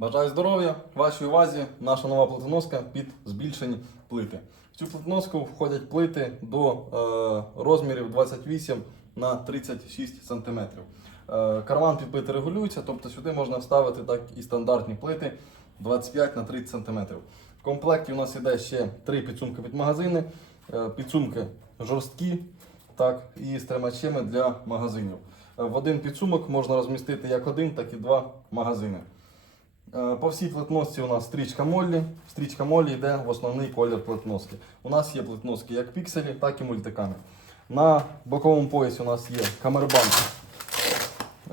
Бажаю здоров'я! Вашій увазі наша нова плитоноска під збільшені плити. В цю плитоноску входять плити до е, розмірів 28 на 36 см. Е, карман під плити регулюється, тобто сюди можна вставити так і стандартні плити 25 на 30 см. В комплекті у нас іде ще три підсумки від магазини. Е, підсумки жорсткі так, і з тримачами для магазинів. Е, В один підсумок можна розмістити як один, так і два магазини. Е, По всій плитносці у нас стрічка Моллі. Стрічка Моллі йде в основний колір плитноски. У нас є плитноски як пікселі, так і мультикамер. На боковому поясі у нас є камербанк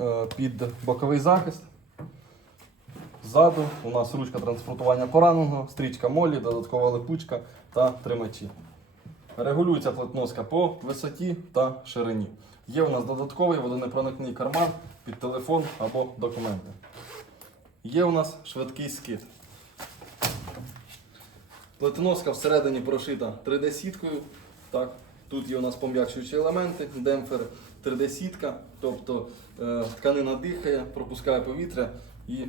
е, під боковий захист. Ззаду у нас ручка транспортування пораненого, стрічка Моллі, додаткова липучка та тримачі. Регулюється плитноска по висоті та ширині. Є у нас додатковий водонепроникний карман під телефон або документи. Є у нас швидкий скид. Плитоноска всередині прошита 3D-сіткою. Так, тут є у нас пом'якшуючі елементи, демпфери, 3D-сітка, тобто е, тканина дихає, пропускає повітря і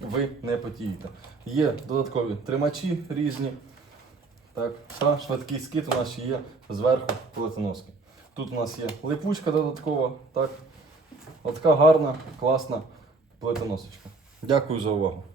ви не потієте. Є додаткові тримачі різні. Так, та швидкий скид у нас є зверху плитоноски. Тут у нас є липучка додаткова. Так. Отака гарна, класна плитоносочка. Дякую за увагу.